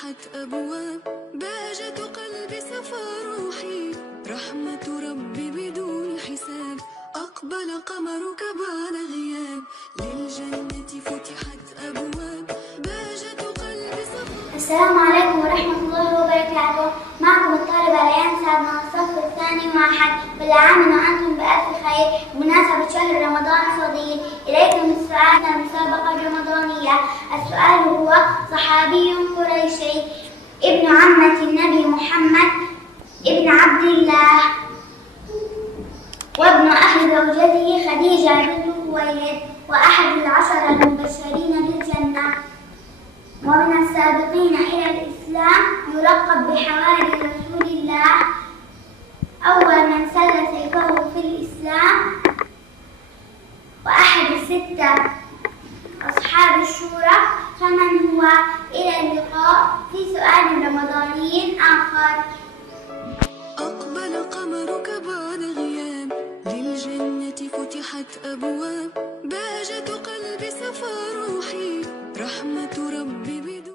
فتحت أبواب بهجة قلبي صفى روحي رحمة ربي بدون حساب أقبل قمرك بعد غياب للجنة فتحت أبواب بهجة قلبي صفى. السلام عليكم ورحمة الله وبركاته. معكم الطالبة ريان سعد من الصف الثاني معهد. كل عام وأنتم بألف خير بمناسبة شهر رمضان الفضيل. إليكم السؤال المسابقة الرمضانية. السؤال هو: صحابي قريشي ابن عمة النبي محمد ابن عبد الله وابن أهل زوجته خديجة بنت خويلد وأحد العشرة المبشرين بالجنة ومن السابقين إلى الإسلام، يلقب بحواري رسول الله، أول من سل سيفه في الإسلام، وأحد الستة أصحاب الشورى. فمن هو؟ إلى اللقاء في سؤال رمضاني آخر. أقبل قمرك بعد غياب للجنة فتحت أبواب بهجة قلبي صفى روحي رحمة ربي بدون